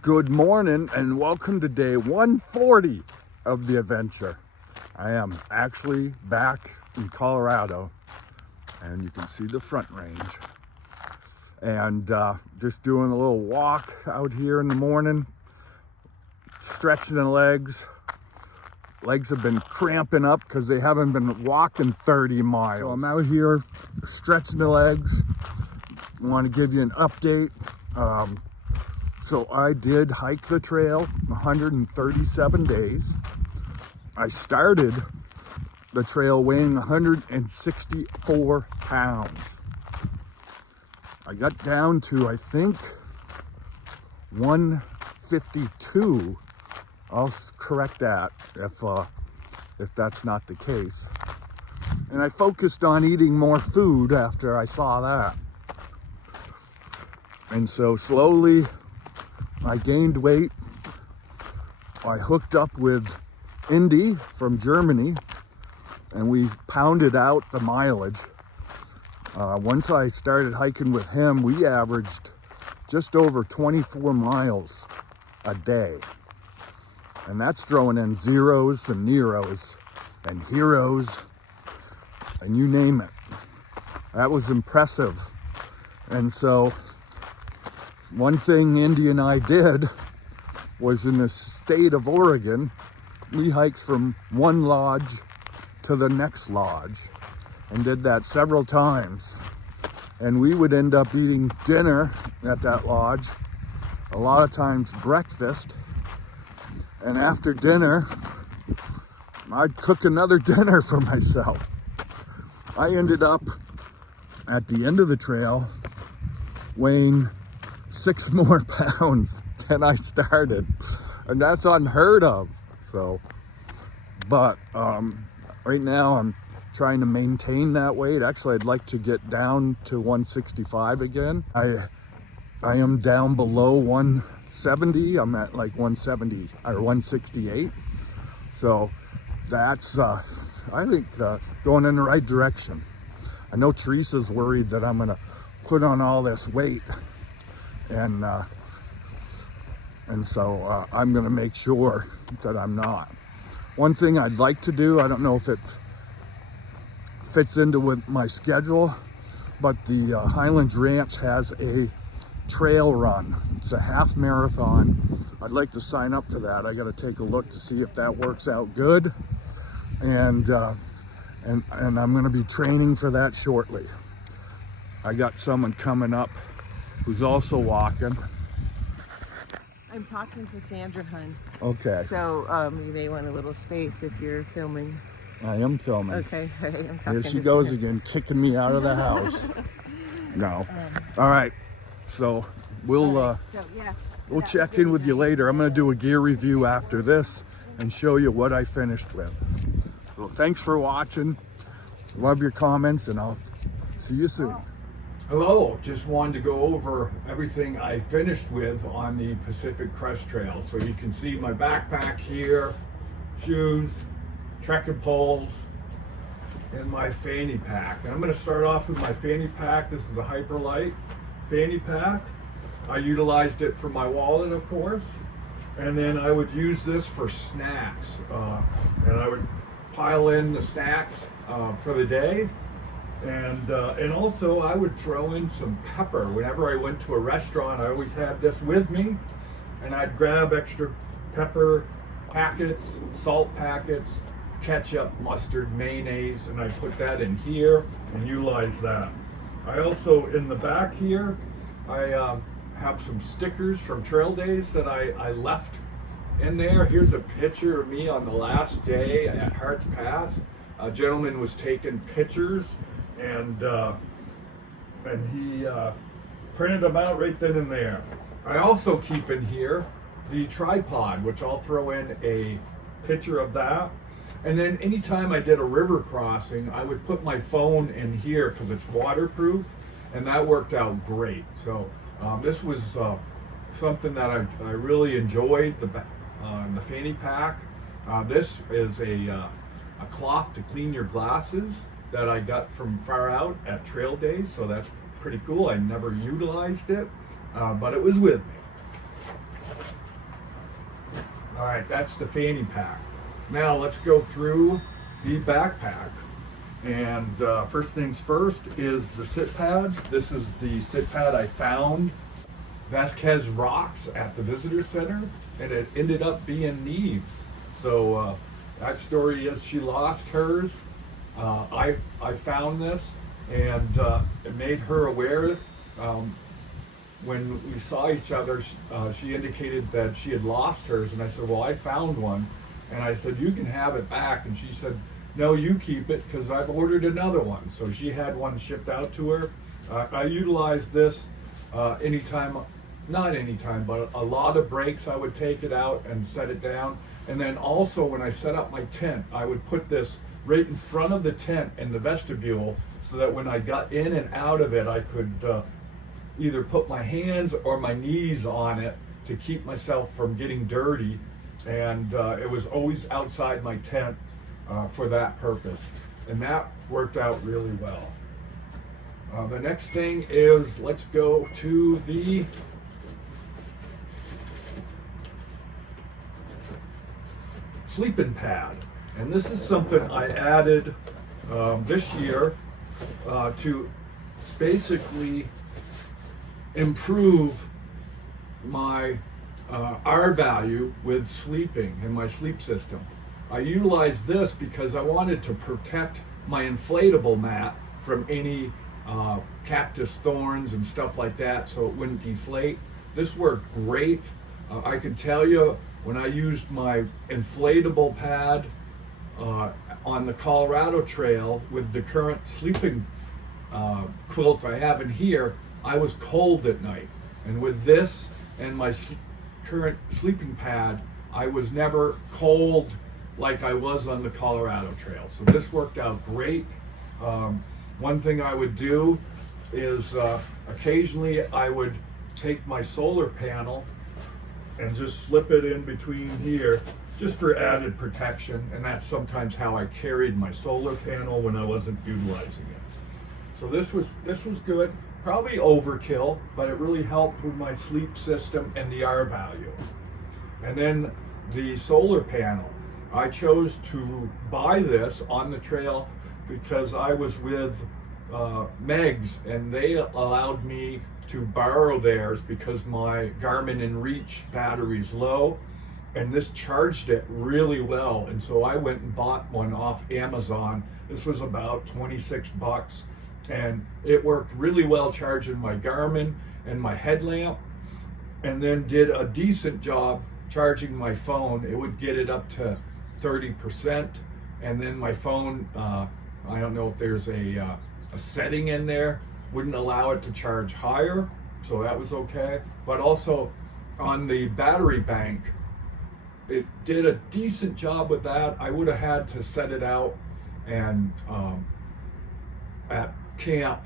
Good morning and welcome to day 140 of the adventure. I am actually back in Colorado and you can see the Front Range. And just doing a little walk out here in the morning, stretching the legs. Legs have been cramping up because they haven't been walking 30 miles. So I'm out here stretching the legs. I want to give you an update. So I did hike the trail 137 days. I started the trail weighing 164 pounds. I got down to, I think, 152. I'll correct that if that's not the case. And I focused on eating more food after I saw that. And so slowly I gained weight. I hooked up with Indy from Germany and we pounded out the mileage. Once I started hiking with him, we averaged just over 24 miles a day. And that's throwing in zeros and Neros and heroes and you name it. That was impressive. And so one thing Indy and I did was in the state of Oregon, we hiked from one lodge to the next lodge and did that several times. And we would end up eating dinner at that lodge, a lot of times breakfast. And after dinner, I'd cook another dinner for myself. I ended up at the end of the trail weighing 6 more pounds than I started, and that's unheard of. So, but right now I'm trying to maintain that weight. Actually, I'd like to get down to 165 again. I am down below 170. I'm at like 170 or 168. So that's I think going in the right direction. I know Teresa's worried that I'm gonna put on all this weight. And so I'm going to make sure that I'm not. One thing I'd like to do, I don't know if it fits into with my schedule, but the Highlands Ranch has a trail run. It's a half marathon. I'd like to sign up for that. I got to take a look to see if that works out good. And I'm going to be training for that shortly. I got someone coming up who's also walking. I'm talking to Sandra Hun. Okay. So you may want a little space if you're filming. I am filming. Okay. I'm talking Here she to goes Sandra. again, kicking me out of the house. No. All right. So we'll check in with you later. I'm going to do a gear review after this and show you what I finished with. So thanks for watching. Love your comments and I'll see you soon. Hello, just wanted to go over everything I finished with on the Pacific Crest Trail. So you can see my backpack here, shoes, trekking poles, and my fanny pack. And I'm going to start off with my fanny pack. This is a Hyperlight fanny pack. I utilized it for my wallet, of course. And then I would use this for snacks. And I would pile in the snacks for the day. And also I would throw in some pepper. Whenever I went to a restaurant, I always had this with me, and I'd grab extra pepper packets, salt packets, ketchup, mustard, mayonnaise, and I put that in here and utilize that. I also, in the back here, I have some stickers from trail days that I left in there. Here's a picture of me on the last day at Hart's Pass. A gentleman was taking pictures and he printed them out right then and there. I also keep in here the tripod, which I'll throw in a picture of that. And then anytime I did a river crossing, I would put my phone in here because it's waterproof, and that worked out great. So this was something that I really enjoyed, the fanny pack. This is a cloth to clean your glasses that I got from Far Out at Trail Days, so that's pretty cool. I never utilized it, but it was with me. All right, that's the fanny pack. Now let's go through the backpack. And first things first is the sit pad. This is the sit pad I found Vasquez Rocks at the visitor center, and it ended up being Neve's. So that story is she lost hers. I found this, and it made her aware. When we saw each other, she indicated that she had lost hers, and I said, well, I found one. And I said, you can have it back. And she said, no, you keep it because I've ordered another one. So she had one shipped out to her. I utilized this anytime, not anytime, but a lot of breaks I would take it out and set it down. And then also when I set up my tent, I would put this right in front of the tent in the vestibule so that when I got in and out of it, I could either put my hands or my knees on it to keep myself from getting dirty. And it was always outside my tent for that purpose. And that worked out really well. The next thing is, let's go to the sleeping pad. And this is something I added this year to basically improve my R value with sleeping and my sleep system. I utilized this because I wanted to protect my inflatable mat from any cactus thorns and stuff like that so it wouldn't deflate. This worked great. I can tell you when I used my inflatable pad on the Colorado Trail with the current sleeping quilt I have in here, I was cold at night. And with this and my current sleeping pad, I was never cold like I was on the Colorado Trail. So this worked out great. One thing I would do is occasionally I would take my solar panel and just slip it in between here just for added protection. And that's sometimes how I carried my solar panel when I wasn't utilizing it. So this was good. Probably overkill, but it really helped with my sleep system and the R value. And then the solar panel. I chose to buy this on the trail because I was with Megs, and they allowed me to borrow theirs because my Garmin InReach battery's low, and this charged it really well. And so I went and bought one off Amazon. This was about 26 bucks. And it worked really well charging my Garmin and my headlamp, and then did a decent job charging my phone. It would get it up to 30%, and then my phone, I don't know if there's a setting in there, wouldn't allow it to charge higher, so that was okay. But also on the battery bank, it did a decent job with that. I would have had to set it out and at camp,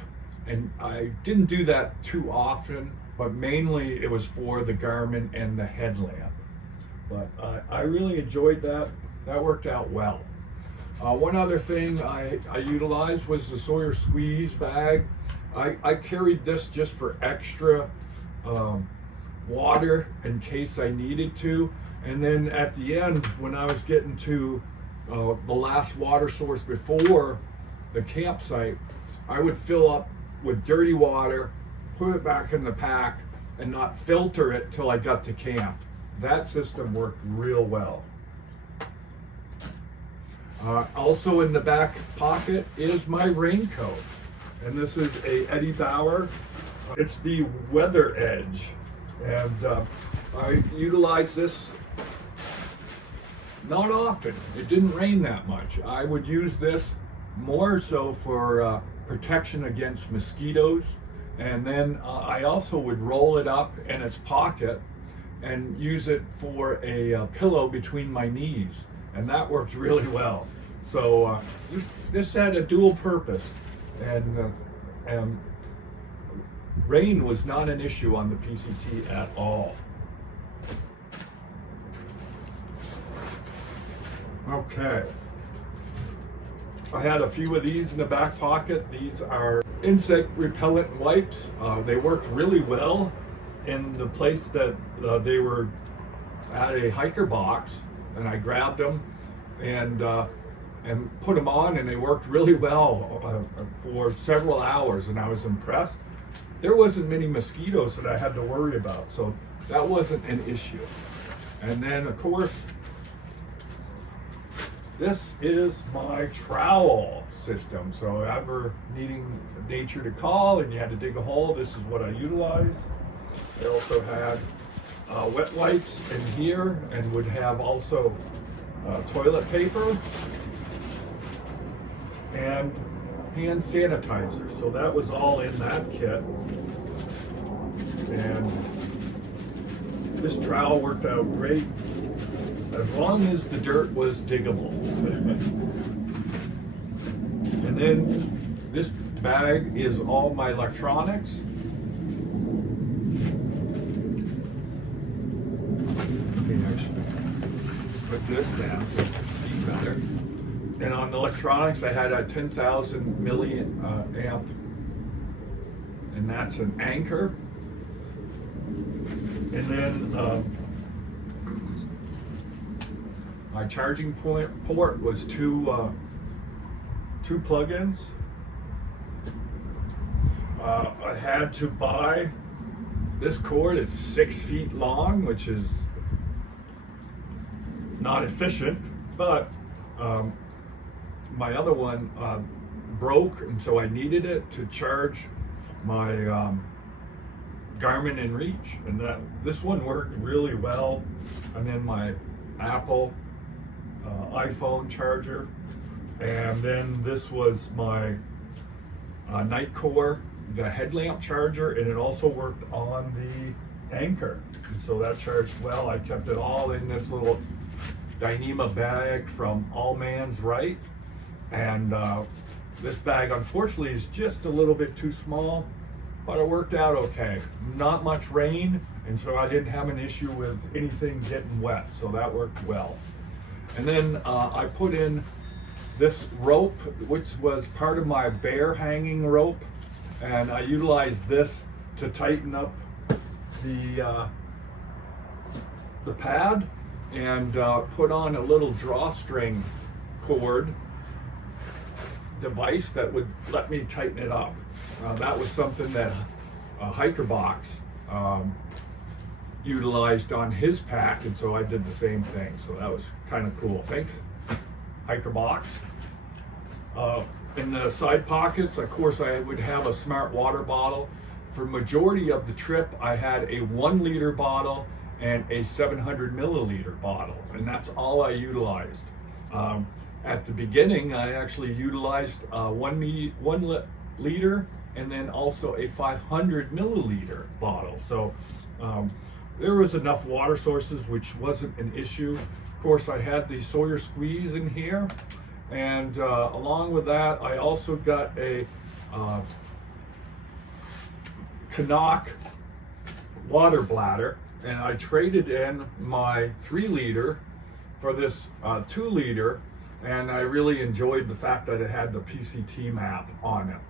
and I didn't do that too often, but mainly it was for the Garmin and the headlamp. But I really enjoyed that. That worked out well. One other thing I utilized was the Sawyer Squeeze bag. I carried this just for extra water in case I needed to. And then at the end, when I was getting to the last water source before the campsite, I would fill up with dirty water, put it back in the pack, and not filter it till I got to camp. That system worked real well. Also in the back pocket is my raincoat. And this is a Eddie Bauer. It's the Weather Edge. And I utilize this not often. It didn't rain that much. I would use this more so for protection against mosquitoes, and then I also would roll it up in its pocket and use it for a pillow between my knees, and that worked really well. So this had a dual purpose, and rain was not an issue on the PCT at all. Okay. I had a few of these in the back pocket. These are insect repellent wipes. They worked really well in the place that they were at a hiker box, and I grabbed them and put them on, and they worked really well for several hours, and I was impressed. There wasn't many mosquitoes that I had to worry about, so that wasn't an issue. And then, of course, this is my trowel system. So ever needing nature to call and you had to dig a hole, this is what I utilized. I also had wet wipes in here, and would have also toilet paper and hand sanitizer. So that was all in that kit. And this trowel worked out great as long as the dirt was diggable. And then this bag is all my electronics. Let me actually put this down so you can see better. And on the electronics, I had a 10,000 milliamp, and that's an Anchor. And then my charging port was two plugins. I had to buy this cord. It's 6 feet long, which is not efficient, but my other one broke, and so I needed it to charge my Garmin inReach, and this one worked really well. And then my Apple iPhone charger, and then this was my Nightcore, the headlamp charger, and it also worked on the Anchor, and so that charged well. I kept it all in this little Dyneema bag from All Man's Right, and this bag unfortunately is just a little bit too small, but it worked out okay. Not much rain, and so I didn't have an issue with anything getting wet, so that worked well. And then I put in this rope, which was part of my bear hanging rope, and I utilized this to tighten up the pad, and put on a little drawstring cord device that would let me tighten it up. That was something that a hiker box utilized on his pack, and so I did the same thing. So that was kind of cool. Thanks, hiker box. In the side pockets, of course, I would have a smart water bottle. For majority of the trip, I had a 1 liter bottle and a 700 milliliter bottle, and that's all I utilized. At the beginning, I actually utilized 1 liter and then also a 500 milliliter bottle. So there was enough water sources, which wasn't an issue. Of course, I had the Sawyer Squeeze in here, and along with that, I also got a Canuck water bladder, and I traded in my 3 liter for this 2 liter, and I really enjoyed the fact that it had the PCT map on it.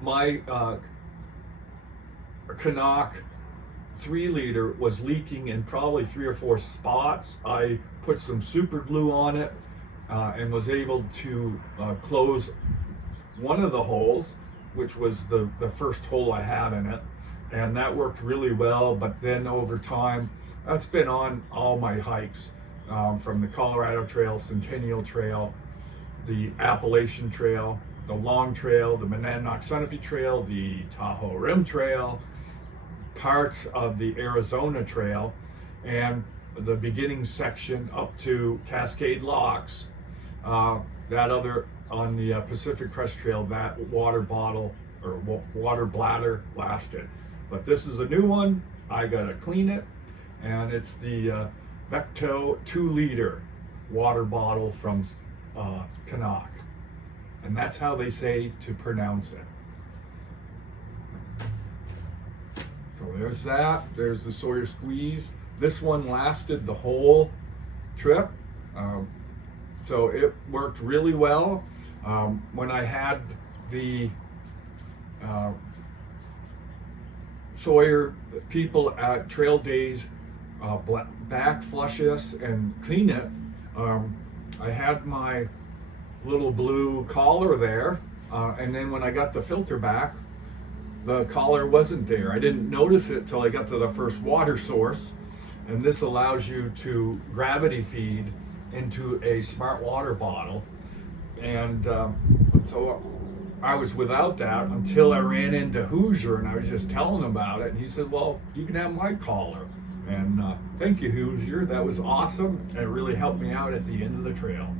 My Canuck 3 liter was leaking in probably 3 or 4 spots. I put some super glue on it and was able to close one of the holes, which was the first hole I had in it, and that worked really well. But then over time, that's been on all my hikes, from the Colorado Trail, Centennial Trail, the Appalachian Trail, the Long Trail, the Monadnock Sunapee Trail, the Tahoe Rim Trail, parts of the Arizona Trail, and the beginning section up to Cascade Locks. That other on the Pacific Crest Trail, that water bottle or water bladder lasted. But this is a new one. I gotta clean it, and it's the Vecto 2 liter water bottle from Canuck, and that's how they say to pronounce it. So there's that. There's the Sawyer Squeeze. This one lasted the whole trip, so it worked really well. When I had the Sawyer people at Trail Days back flush this and clean it, I had my little blue collar there, and then when I got the filter back, the collar wasn't there. I didn't notice it till I got to the first water source, and this allows you to gravity feed into a smart water bottle. And so I was without that until I ran into Hoosier, and I was just telling him about it, and he said, well, you can have my collar. And thank you, Hoosier. That was awesome. It really helped me out at the end of the trail.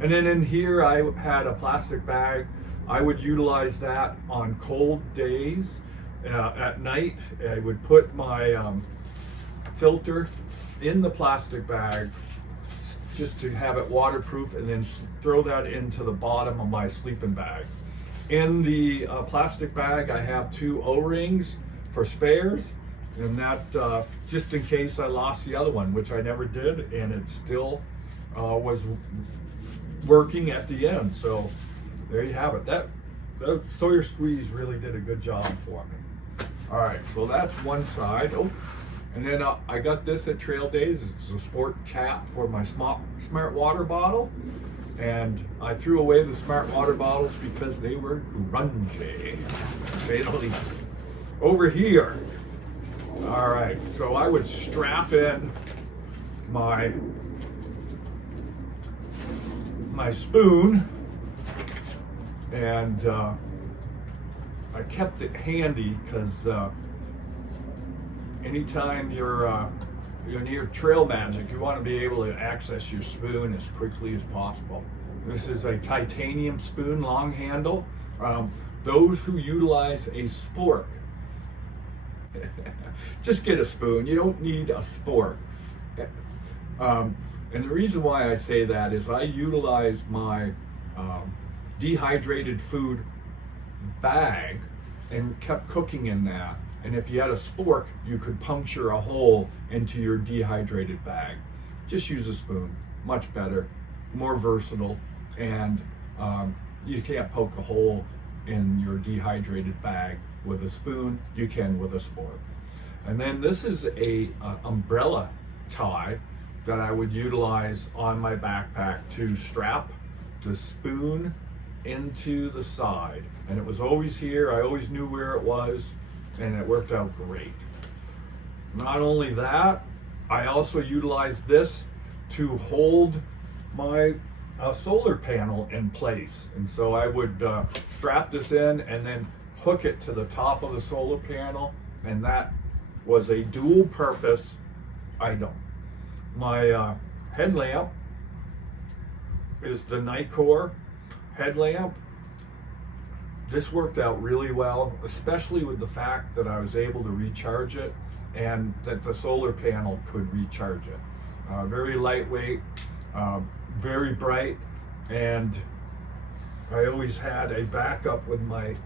And then in here, I had a plastic bag. I would utilize that on cold days. At night, I would put my filter in the plastic bag just to have it waterproof, and then throw that into the bottom of my sleeping bag. In the plastic bag, I have 2 O-rings for spares, and that just in case I lost the other one, which I never did, and it still was working at the end. So there you have it. That Sawyer Squeeze really did a good job for me. All right, so that's one side. Oh, and then I got this at Trail Days. It's a sport cap for my smart water bottle. And I threw away the smart water bottles because they were grungy, to say the least. Over here, all right, so I would strap in my spoon, and I kept it handy because anytime you're near Trail Magic, you want to be able to access your spoon as quickly as possible. This is a titanium spoon, long handle. Those who utilize a spork, just get a spoon. You don't need a spork. And the reason why I say that is I utilize my dehydrated food bag and kept cooking in that. And if you had a spork, you could puncture a hole into your dehydrated bag. Just use a spoon, much better, more versatile, and you can't poke a hole in your dehydrated bag with a spoon. You can with a spork. And then this is a umbrella tie that I would utilize on my backpack to strap the spoon into the side. And it was always here. I always knew where it was, and it worked out great. Not only that, I also utilized this to hold my solar panel in place. And so I would strap this in and then hook it to the top of the solar panel, and that was a dual purpose item. My headlamp is the Nightcore headlamp. This worked out really well, especially with the fact that I was able to recharge it and that the solar panel could recharge it. Very lightweight, very bright, and I always had a backup with my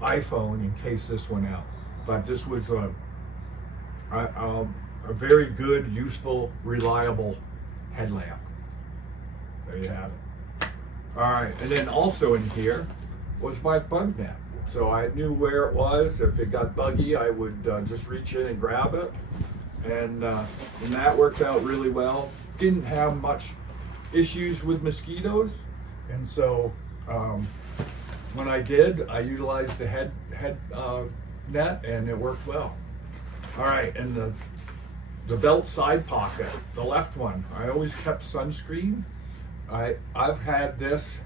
iPhone in case this went out. But this was a very good, useful, reliable headlamp. There you have it. All right, and then also in here was my bug net. So I knew where it was. If it got buggy, I would just reach in and grab it. And that worked out really well. Didn't have much issues with mosquitoes. And so when I did, I utilized the head net, and it worked well. All right, and the belt side pocket, the left one, I always kept sunscreen. I've had this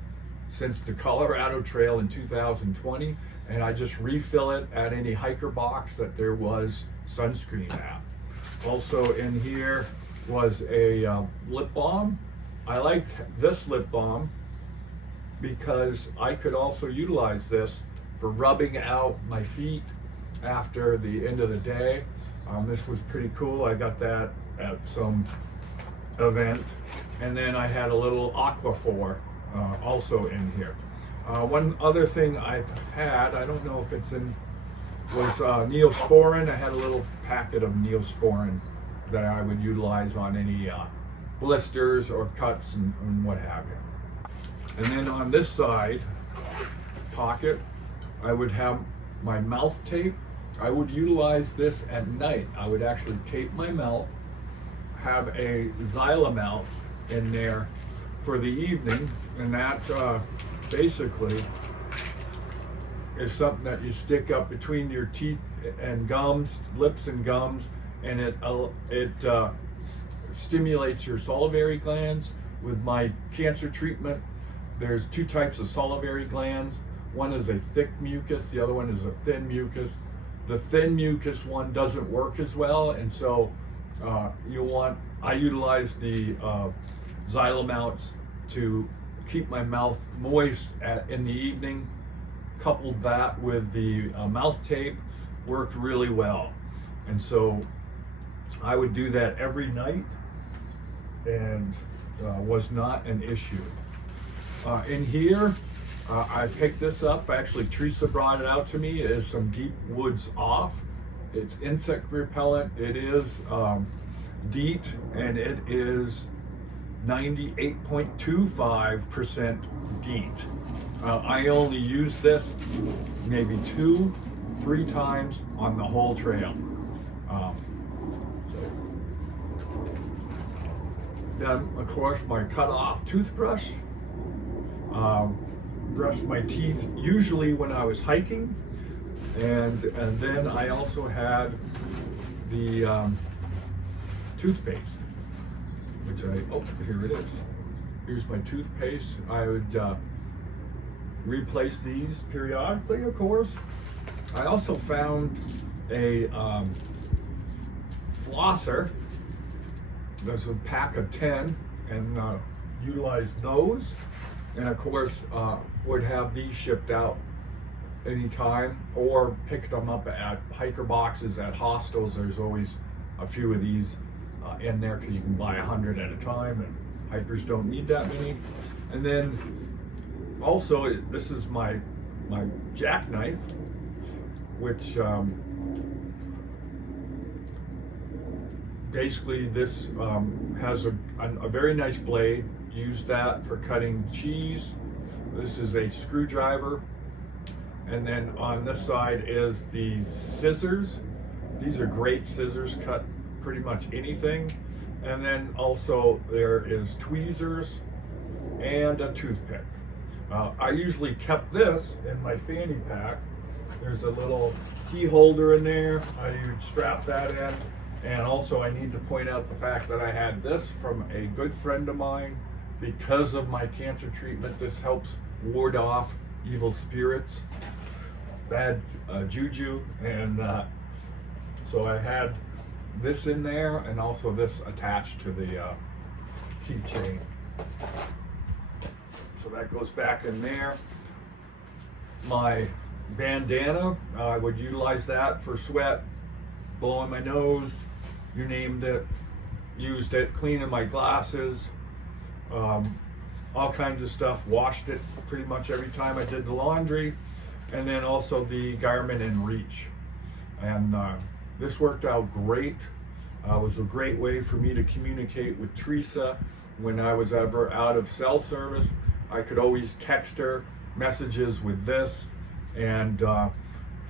since the Colorado Trail in 2020, and I just refill it at any hiker box that there was sunscreen at. Also in here was a lip balm. I liked this lip balm because I could also utilize this for rubbing out my feet after the end of the day. This was pretty cool. I got that at some event. And then I had a little Aquaphor also in here. One other thing I've had, I don't know if it's in, was Neosporin. I had a little packet of Neosporin that I would utilize on any blisters or cuts and what have you. And then on this side pocket, I would have my mouth tape. I would utilize this at night. I would actually tape my mouth have a xylem mount in there for the evening, and that basically is something that you stick up between your teeth and gums, lips and gums, and it stimulates your salivary glands. With my cancer treatment, there's two types of salivary glands. One is a thick mucus, the other one is a thin mucus. The thin mucus one doesn't work as well, and so I utilize the xylem mounts to keep my mouth moist in the evening. Coupled that with the mouth tape, worked really well. And so I would do that every night, and was not an issue. In here, I picked this up. Actually, Teresa brought it out to me. It is some Deep Woods Off. It's insect repellent. It is DEET, and it is 98.25% DEET. I only use this maybe 2-3 times on the whole trail. Then, of course, my cut-off toothbrush. Brushed my teeth usually when I was hiking, and then I also had the toothpaste, which here it is. Here's my toothpaste. I would replace these periodically, of course. I also found a flosser. There's a pack of 10, and utilized those. And of course, would have these shipped out anytime, or picked them up at hiker boxes at hostels. There's always a few of these in there, because you can buy 100 at a time, and hikers don't need that many. And then also, this is my jackknife, which basically this has a very nice blade. Use that for cutting cheese. This is a screwdriver. And then on this side is the scissors. These are great scissors, cut pretty much anything. And then also there is tweezers and a toothpick. I usually kept this in my fanny pack. There's a little key holder in there. I would strap that in. And also I need to point out the fact that I had this from a good friend of mine. Because of my cancer treatment, this helps ward off evil spirits, bad juju, and so I had this in there, and also this attached to the keychain. So that goes back in there. My bandana, I would utilize that for sweat, blowing my nose, you named it. Used it cleaning my glasses. All kinds of stuff. Washed it pretty much every time I did the laundry, and then also the Garmin InReach. And this worked out great. It was a great way for me to communicate with Teresa when I was ever out of cell service. I could always text her messages with this, and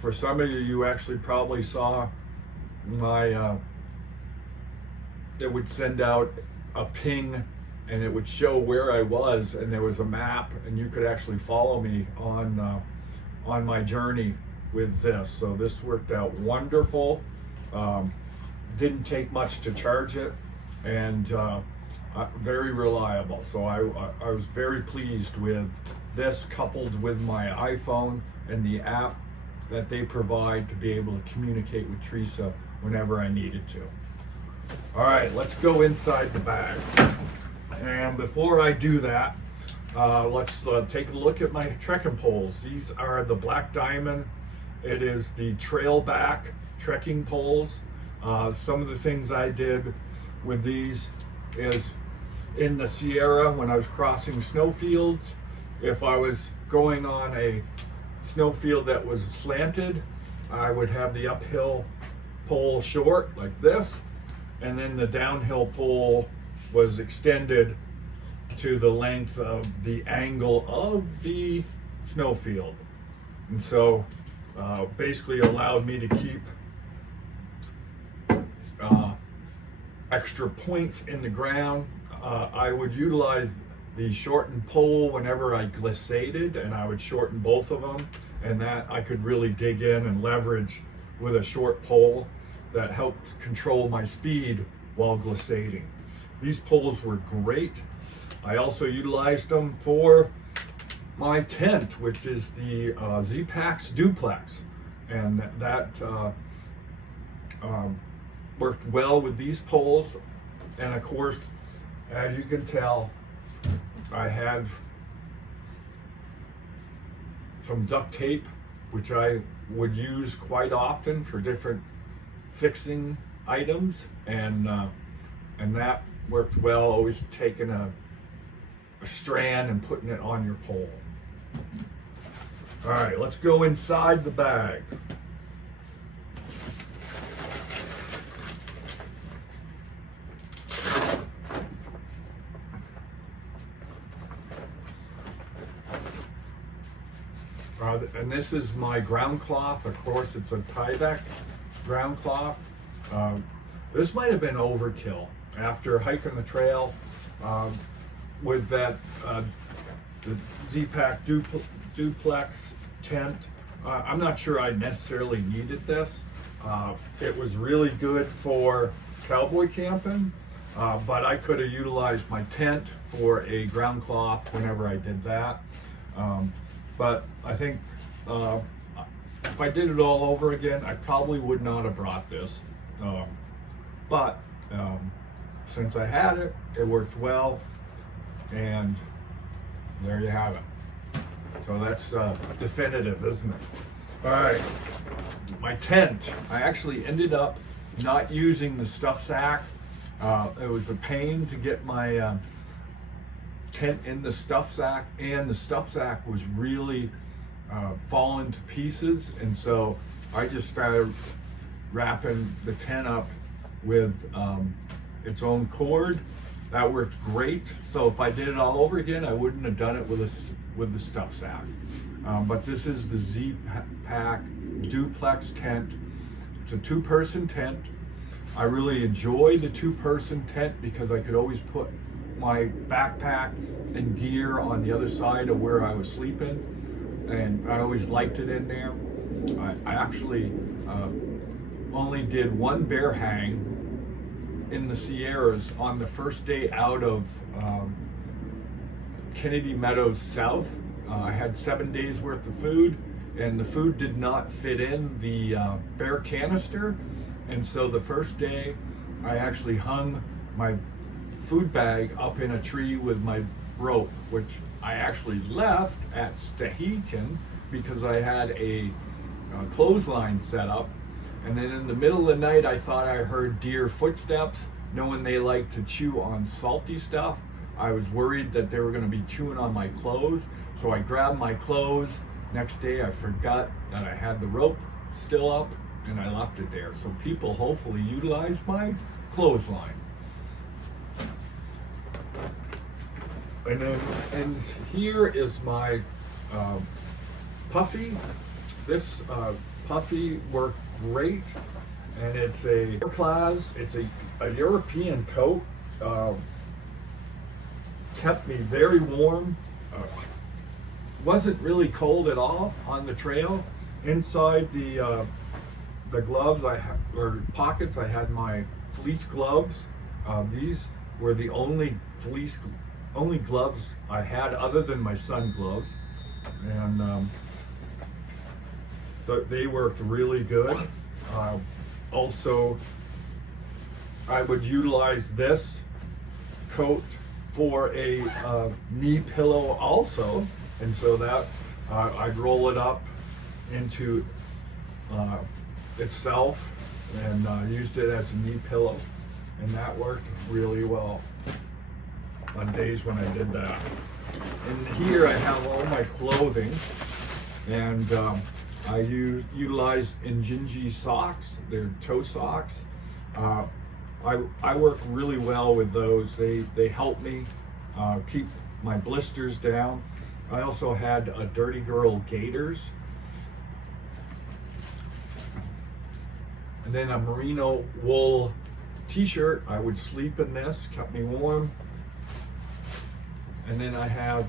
for some of you, you actually probably saw my it would send out a ping, and it would show where I was, and there was a map, and you could actually follow me on my journey with this. So this worked out wonderful. Didn't take much to charge it, and very reliable. So I was very pleased with this, coupled with my iPhone and the app that they provide to be able to communicate with Teresa whenever I needed to. All right, let's go inside the bag. And before I do that, let's take a look at my trekking poles. These are the Black Diamond. It is the Trailback trekking poles. Some of the things I did with these is in the Sierra when I was crossing snowfields. If I was going on a snowfield that was slanted, I would have the uphill pole short like this, and then the downhill pole was extended to the length of the angle of the snowfield. And so basically allowed me to keep extra points in the ground. I would utilize the shortened pole whenever I glissaded, and I would shorten both of them, and that I could really dig in and leverage with a short pole that helped control my speed while glissading. These poles were great. I also utilized them for my tent, which is the Z-Pax Duplex, and that worked well with these poles. And of course, as you can tell, I have some duct tape, which I would use quite often for different fixing items, and that worked well. Always taking a strand and putting it on your pole. All right, let's go inside the bag. And this is my ground cloth. Of course, it's a Tyvek ground cloth. This might have been overkill after hiking the trail with that the Z-Pack Duplex tent. I'm not sure I necessarily needed this. It was really good for cowboy camping, but I could have utilized my tent for a ground cloth whenever I did that. But I think if I did it all over again, I probably would not have brought this. But since I had it, it worked well, and there you have it. So that's definitive, isn't it? All right, my tent. I actually ended up not using the stuff sack. It was a pain to get my tent in the stuff sack, and the stuff sack was really falling to pieces, and so I just started wrapping the tent up with its own cord. That worked great. So if I did it all over again, I wouldn't have done it with the stuff sack. But this is the Z-Pack Duplex tent. It's a 2-person tent. I really enjoy the 2-person tent because I could always put my backpack and gear on the other side of where I was sleeping, and I always liked it in there. I actually only did one bear hang in the Sierras on the first day out of Kennedy Meadows South. I had 7 days worth of food, and the food did not fit in the bear canister, and so the first day I actually hung my food bag up in a tree with my rope, which I actually left at Stehekin because I had a clothesline set up. And then in the middle of the night, I thought I heard deer footsteps. Knowing they like to chew on salty stuff, I was worried that they were going to be chewing on my clothes. So I grabbed my clothes. Next day, I forgot that I had the rope still up, and I left it there. So people hopefully utilize my clothesline. And here is my puffy. This puffy worked great, and it's a class. It's a European coat. Kept me very warm. Wasn't really cold at all on the trail. Inside the gloves or pockets, I had my fleece gloves. These were the only gloves I had other than my sun gloves, and they worked really good. Also, I would utilize this coat for a knee pillow also, and so that I'd roll it up into itself and used it as a knee pillow, and that worked really well on days when I did that. And here I have all my clothing, and I utilize Injinji socks. They're toe socks. I work really well with those. They help me keep my blisters down. I also had a Dirty Girl gaiters, and then a merino wool t-shirt, I would sleep in this, kept me warm. And then I have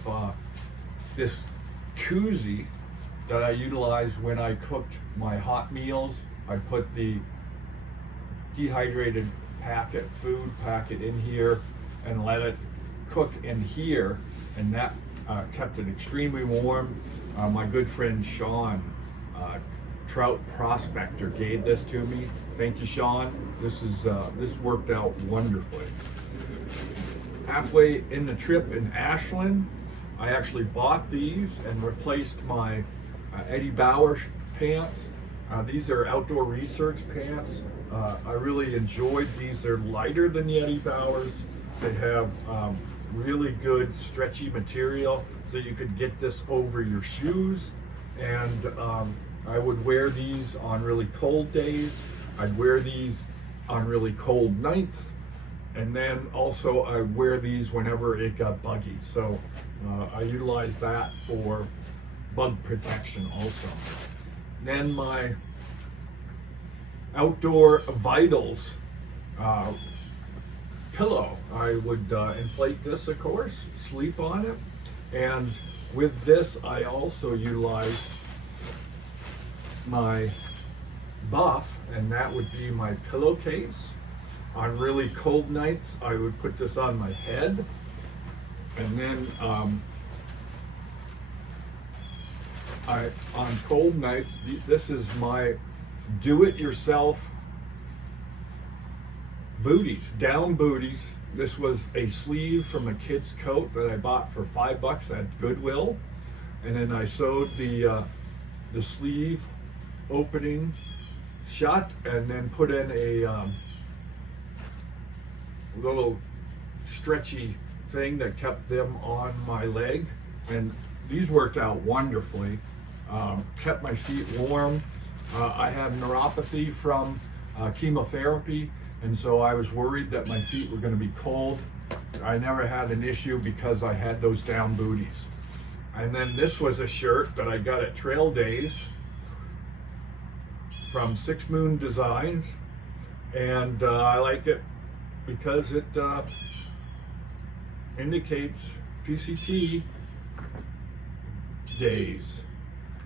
this koozie that I utilize when I cooked my hot meals. I put the dehydrated food packet in here and let it cook in here, and that kept it extremely warm. My good friend Sean, trout prospector, gave this to me. Thank you, Sean. This worked out wonderfully. Halfway in the trip in Ashland, I actually bought these and replaced my Eddie Bauer pants. These are outdoor research pants. I really enjoyed these. They're lighter than the Eddie Bauers. They have really good stretchy material, so you could get this over your shoes. And I would wear these on really cold days. I'd wear these on really cold nights. And then also I wear these whenever it got buggy. So I utilize that for bug protection also. Then my outdoor vitals pillow, I would inflate this, of course, sleep on it. And with this, I also utilize my buff, and that would be my pillowcase. On really cold nights, I would put this on my head. And then on cold nights, this is my do-it-yourself booties, down booties. This was a sleeve from a kid's coat that I bought for $5 at Goodwill. And then I sewed the sleeve opening shut and then put in a little stretchy thing that kept them on my leg. And these worked out wonderfully. Kept my feet warm. I have neuropathy from chemotherapy, and so I was worried that my feet were going to be cold. I never had an issue because I had those down booties. And then this was a shirt that I got at Trail Days from Six Moon Designs, and I like it because it indicates PCT days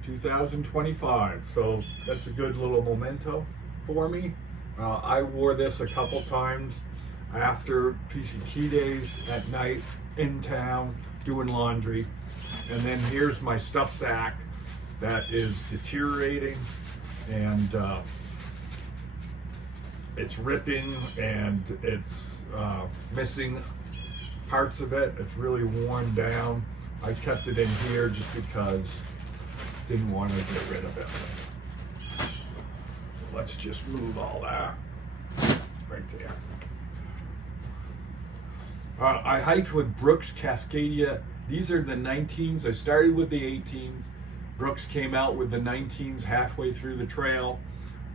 2025, so that's a good little memento for me. I wore this a couple times after PCT days at night in town doing laundry. And then here's my stuff sack that is deteriorating, and it's ripping and it's missing parts of it. It's really worn down. I kept it in here just because I didn't want to get rid of it. Let's just move all that right there. I hiked with Brooks Cascadia. These are the 19s. I started with the 18s. Brooks came out with the 19s halfway through the trail,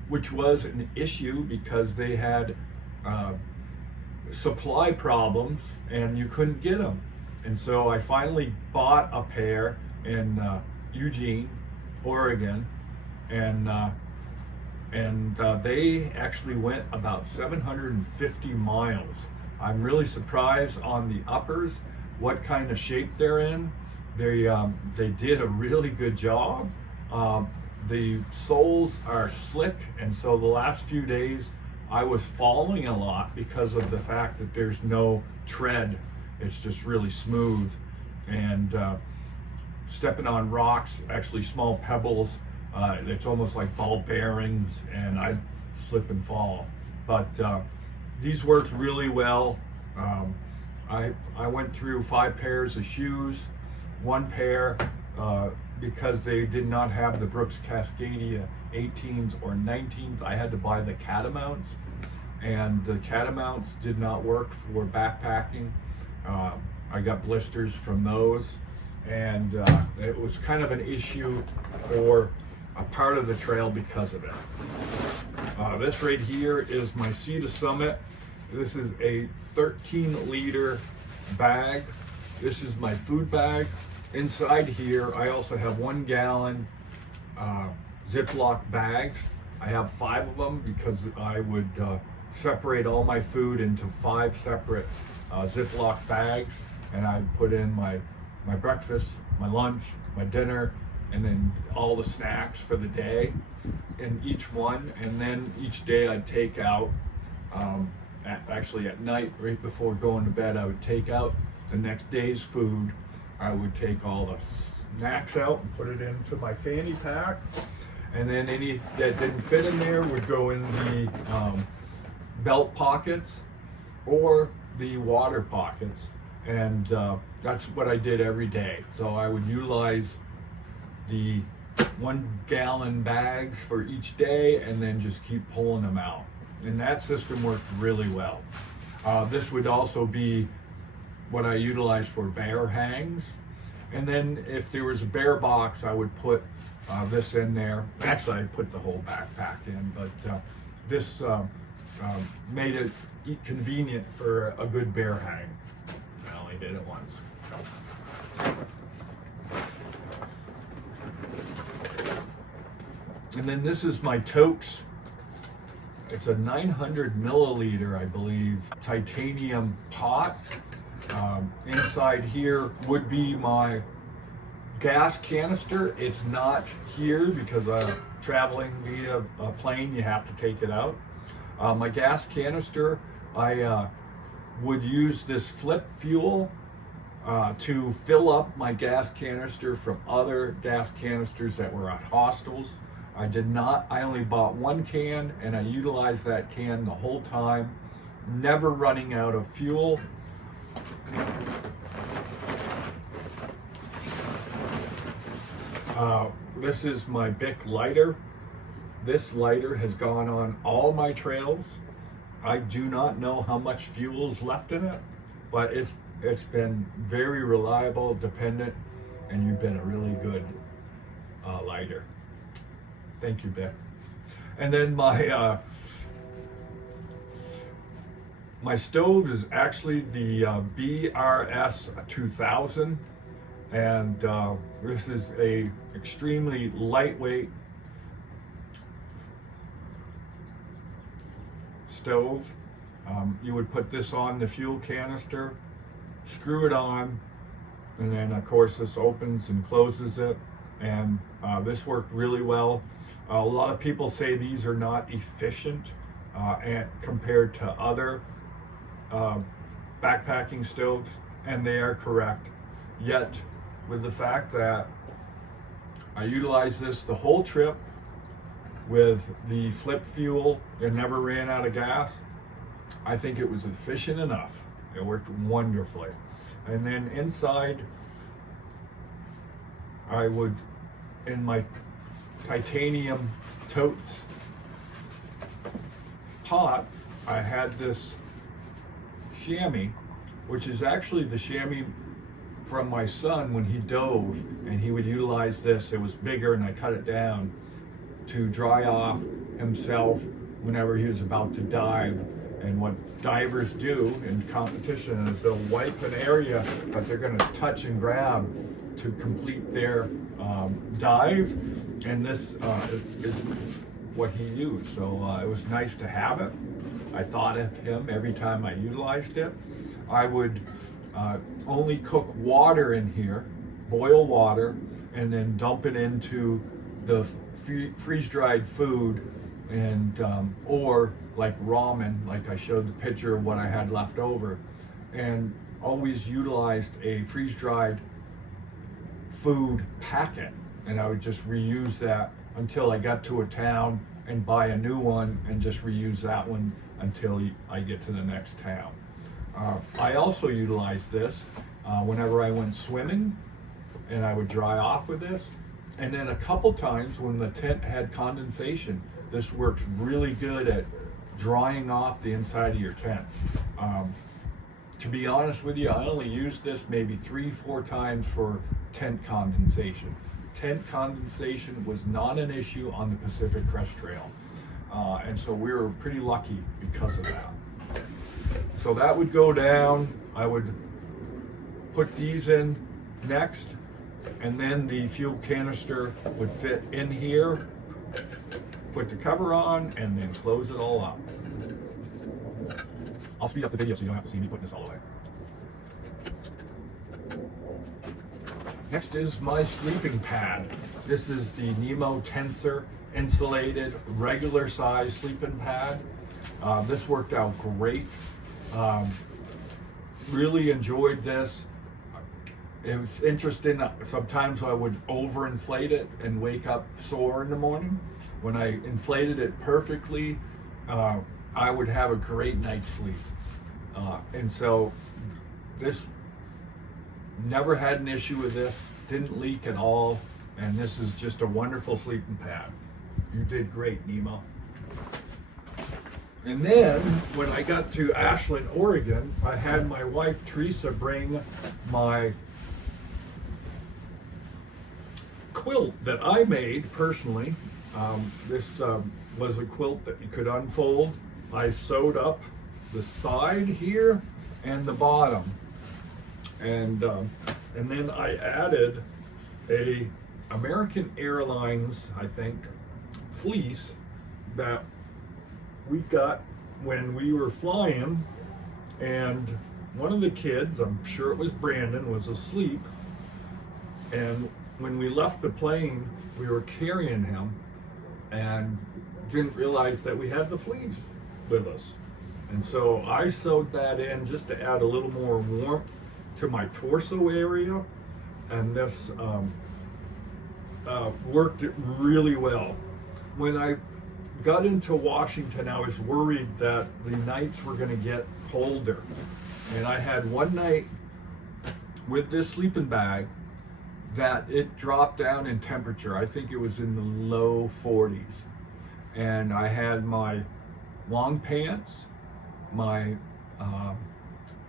which was an issue because they had supply problems and you couldn't get them. And so I finally bought a pair in Eugene, Oregon, and they actually went about 750 miles. I'm really surprised on the uppers what kind of shape they're in. They did a really good job. The soles are slick, and so the last few days I was falling a lot because of the fact that there's no tread. It's just really smooth, and stepping on rocks, actually small pebbles, it's almost like ball bearings, and I slip and fall. But these worked really well. I went through 5 pairs of shoes. One pair, because they did not have the Brooks Cascadia 18s or 19s, I had to buy the Catamounts, and the Catamounts did not work for backpacking. I got blisters from those, and it was kind of an issue for a part of the trail because of it. This right here is my Sea to Summit. This is a 13-liter bag. This is my food bag. Inside here, I also have 1-gallon Ziploc bags. I have 5 of them because I would separate all my food into 5 separate Ziploc bags, and I'd put in my breakfast, my lunch, my dinner, and then all the snacks for the day in each one. And then each day I'd take out, actually at night, right before going to bed, I would take out the next day's food. I would take all the snacks out and put it into my fanny pack. And then any that didn't fit in there would go in the belt pockets or the water pockets. And that's what I did every day. So I would utilize the 1 gallon bags for each day and then just keep pulling them out. And that system worked really well. This would also be what I utilized for bear hangs. And then if there was a bear box, I would put this in there. Actually, I put the whole backpack in, but this made it convenient for a good bear hang. I only did it once. And then this is my totes. It's a 900 milliliter, I believe, titanium pot. Inside here would be my gas canister. It's not here because traveling via a plane, you have to take it out. My gas canister, I would use this flip fuel to fill up my gas canister from other gas canisters that were at hostels. I only bought 1 can, and I utilized that can the whole time, never running out of fuel. This is my Bic lighter. This lighter has gone on all my trails. I do not know how much fuel is left in it, but it's been very reliable, dependent, and you've been a really good lighter. Thank you, Bic. And then my stove is actually the BRS 2000, and this is a extremely lightweight stove. You would put this on the fuel canister, screw it on, and then of course this opens and closes it, and this worked really well. A lot of people say these are not efficient compared to other backpacking stoves, and they are correct. Yet, with the fact that I utilized this the whole trip with the flip fuel and never ran out of gas, I think it was efficient enough. It worked wonderfully. And then inside, I would, in my titanium totes pot, I had this chamois, which is actually the chamois from my son when he dove, and he would utilize this. It was bigger, and I cut it down to dry off himself whenever he was about to dive. And what divers do in competition is they'll wipe an area that they're going to touch and grab to complete their dive, and this is what he used. So it was nice to have it. I thought of him every time I utilized it. I would only cook water in here, boil water, and then dump it into the freeze-dried food, and or like ramen, like I showed the picture of what I had left over, and always utilized a freeze-dried food packet, and I would just reuse that until I got to a town and buy a new one and just reuse that one until I get to the next town. I also utilized this whenever I went swimming, and I would dry off with this. And then a couple times when the tent had condensation, this works really good at drying off the inside of your tent. To be honest with you, I only used this maybe 3-4 times for tent condensation. Tent condensation was not an issue on the Pacific Crest Trail. And so we were pretty lucky because of that. So that would go down. I would put these in next, and then the fuel canister would fit in here, put the cover on, and then close it all up. I'll speed up the video so you don't have to see me putting this all away. Next is my sleeping pad. This is the Nemo Tensor insulated regular size sleeping pad. This worked out great. Really enjoyed this. It was interesting. Sometimes I would overinflate it and wake up sore in the morning. When I inflated it perfectly, I would have a great night's sleep. And so this, never had an issue with this, didn't leak at all, and this is just a wonderful sleeping pad. You did great, Nemo. And then when I got to Ashland, Oregon, I had my wife Teresa bring my quilt that I made personally. This was a quilt that you could unfold. I sewed up the side here and the bottom, and then I added a American Airlines, I think, fleece that we got when we were flying, and one of the kids, I'm sure it was Brandon, was asleep, and when we left the plane, we were carrying him and didn't realize that we had the fleece with us. And so I sewed that in just to add a little more warmth to my torso area, and this worked really well. When I got into Washington, I was worried that the nights were going to get colder, and I had one night with this sleeping bag that it dropped down in temperature. I think it was in the low 40s, and I had my long pants, my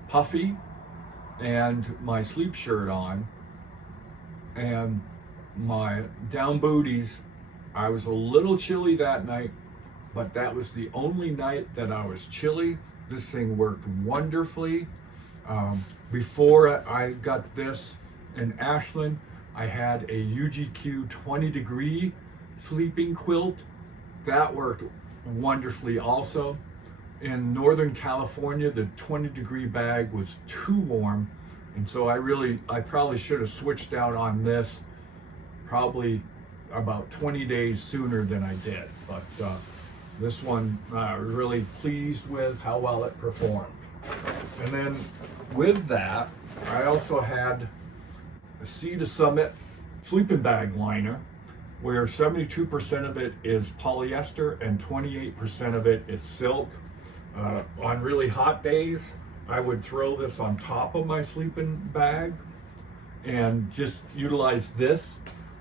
puffy, and my sleep shirt on, and my down booties. I was a little chilly that night, but that was the only night that I was chilly. This thing worked wonderfully. Before I got this in Ashland, I had a UGQ 20 degree sleeping quilt. That worked wonderfully also. In Northern California, the 20 degree bag was too warm, and so I probably should have switched out on this probably about 20 days sooner than I did. But this one, really pleased with how well it performed. And then with that, I also had a Sea to Summit sleeping bag liner, where 72% of it is polyester and 28% of it is silk. On really hot days, I would throw this on top of my sleeping bag and just utilize this.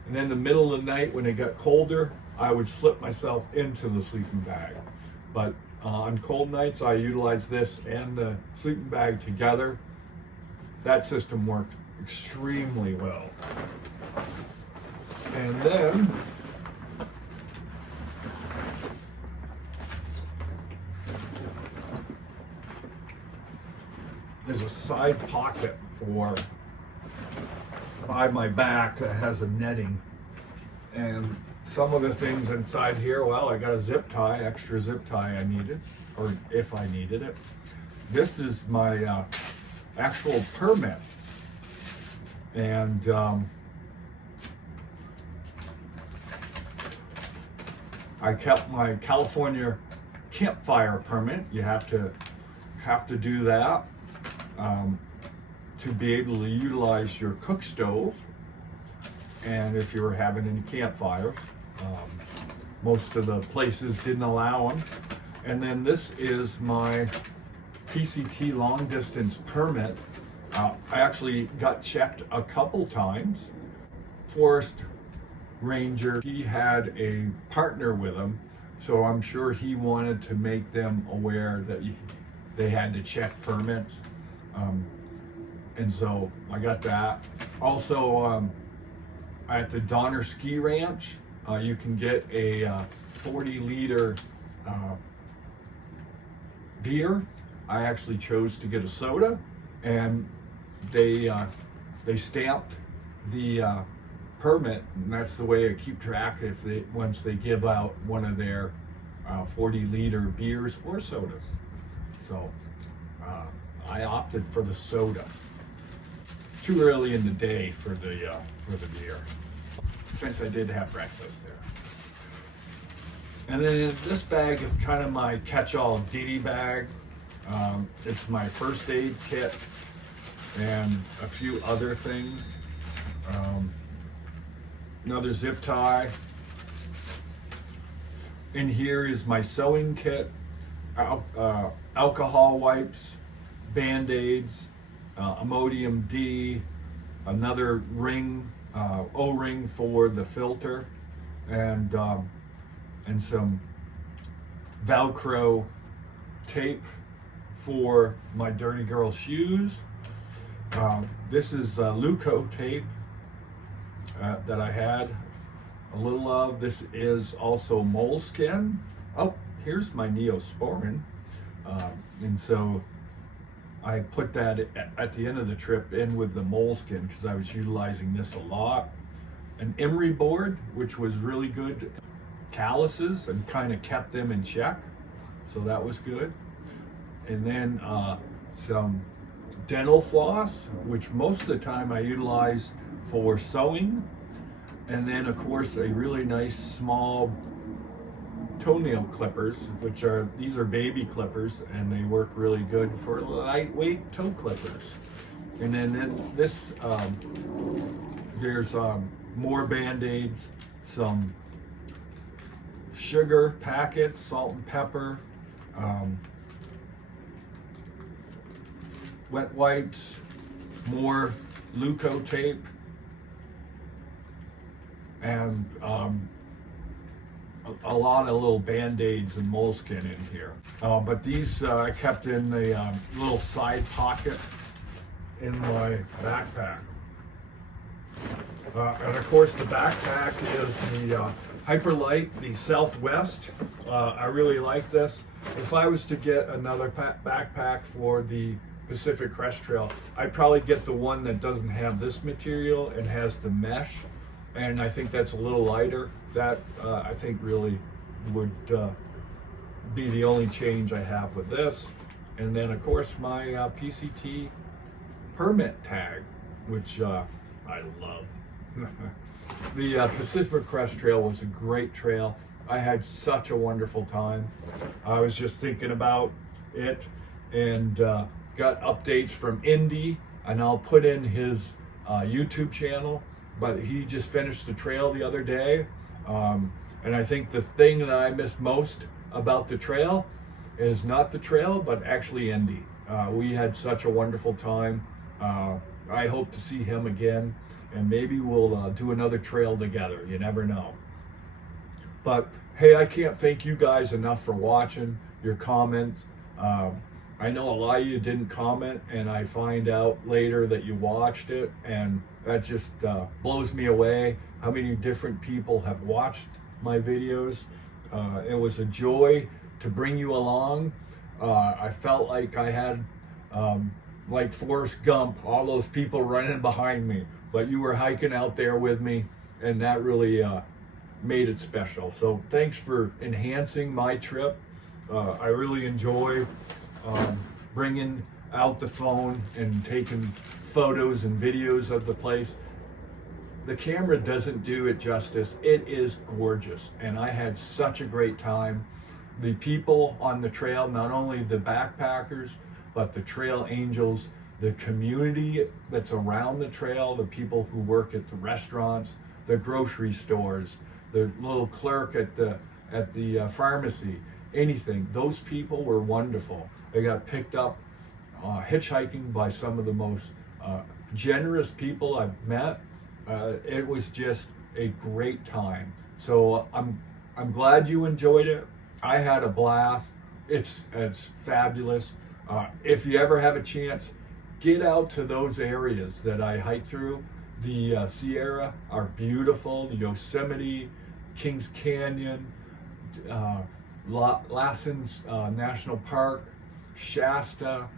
And then in the middle of the night when it got colder, I would slip myself into the sleeping bag. But on cold nights, I utilize this and the sleeping bag together. That system worked extremely well. And then there's a side pocket by my back that has a netting, and some of the things inside here, well, I got a zip tie, extra zip tie I needed, or if I needed it. This is my actual permit, and I kept my California campfire permit. You have to do that to be able to utilize your cook stove, and if you were having any campfires. Most of the places didn't allow them. And then this is my PCT long distance permit. I actually got checked a couple times. Forest ranger, he had a partner with him, so I'm sure he wanted to make them aware that they had to check permits. And so I got that. Also, at the Donner Ski Ranch, you can get a 40-liter beer. I actually chose to get a soda, and they stamped the permit, and that's the way I keep track once they give out one of their 40-liter beers or sodas. So I opted for the soda. Too early in the day for the beer, since I did have breakfast there. And then in this bag is kind of my catch-all ditty bag. It's my first aid kit and a few other things. Another zip tie. In here is my sewing kit, alcohol wipes, Band-Aids, Imodium D, another ring, O-ring for the filter, and some Velcro tape for my Dirty Girl shoes. This is Luco tape that I had a little of. This is also moleskin. Oh, here's my Neosporin. And so I put that at the end of the trip in with the moleskin because I was utilizing this a lot. An emery board, which was really good. Calluses, and kind of kept them in check. So that was good. And then some dental floss, which most of the time I utilize for sewing. And then of course a really nice small toenail clippers, these are baby clippers, and they work really good for lightweight toe clippers. And then this, there's more Band-Aids, some sugar packets, salt and pepper, wet wipes, more Luco tape, and a lot of little Band-Aids and moleskin in here. But these I kept in the little side pocket in my backpack. And of course the backpack is the Hyperlight, the Southwest. I really like this. If I was to get another backpack for the Pacific Crest Trail, I'd probably get the one that doesn't have this material and has the mesh. And I think that's a little lighter. That I think really would be the only change I have with this. And then of course my PCT permit tag, which I love. The Pacific Crest Trail was a great trail. I had such a wonderful time. I was just thinking about it and got updates from Indy, and I'll put in his YouTube channel, but he just finished the trail the other day. And I think the thing that I missed most about the trail is not the trail, but actually Indy. We had such a wonderful time. I hope to see him again, and maybe we'll do another trail together. You never know. But hey, I can't thank you guys enough for watching, your comments. I know a lot of you didn't comment, and I find out later that you watched it, and that just blows me away how many different people have watched my videos. It was a joy to bring you along. I felt like I had like Forrest Gump, all those people running behind me, but you were hiking out there with me, and that really made it special. So thanks for enhancing my trip. I really enjoy bringing out the phone and taking photos and videos of the place. The camera doesn't do it justice. It is gorgeous, and I had such a great time. The people on the trail, not only the backpackers, but the trail angels, the community that's around the trail, the people who work at the restaurants, the grocery stores, the little clerk at the pharmacy, anything. Those people were wonderful. They got picked up hitchhiking by some of the most generous people I've met. It was just a great time. So I'm glad you enjoyed it. I had a blast. It's fabulous. If you ever have a chance, get out to those areas that I hiked through. The Sierra are beautiful. The Yosemite, Kings Canyon, Lassen's National Park, Shasta,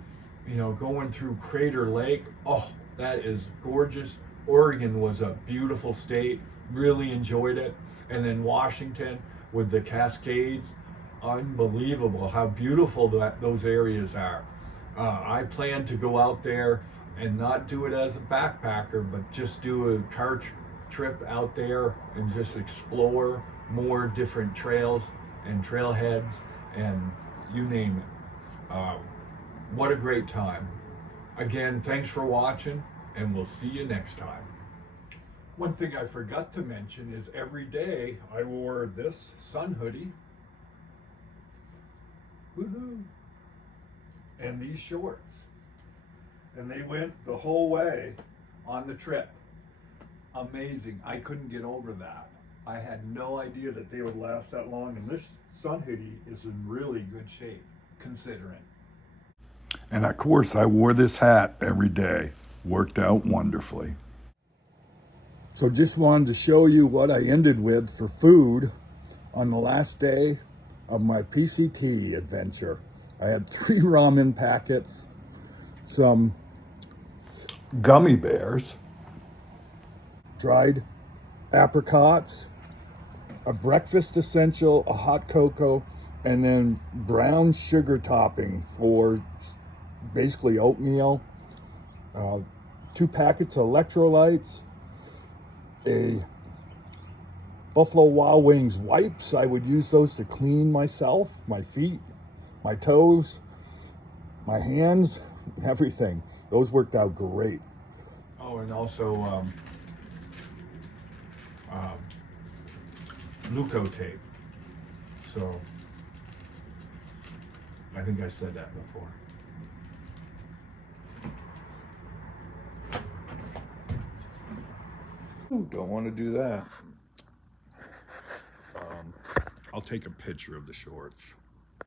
going through Crater Lake. Oh, that is gorgeous. Oregon was a beautiful state. Really enjoyed it. And then Washington with the Cascades. Unbelievable how beautiful those areas are. I plan to go out there and not do it as a backpacker, but just do a car trip out there and just explore more different trails and trailheads and you name it. What a great time. Again, thanks for watching, and we'll see you next time. One thing I forgot to mention is every day I wore this sun hoodie. Woohoo! And these shorts. And they went the whole way on the trip. Amazing. I couldn't get over that. I had no idea that they would last that long, and this sun hoodie is in really good shape, considering. And of course, I wore this hat every day. Worked out wonderfully. So just wanted to show you what I ended with for food on the last day of my PCT adventure. I had 3 ramen packets, some gummy bears, dried apricots, a breakfast essential, a hot cocoa, and then brown sugar topping for basically oatmeal, 2 packets of electrolytes, a Buffalo Wild Wings wipes. I would use those to clean myself, my feet, my toes, my hands, everything. Those worked out great. Oh, and also Luco tape. So I think I said that before. Don't want to do that. I'll take a picture of the shorts.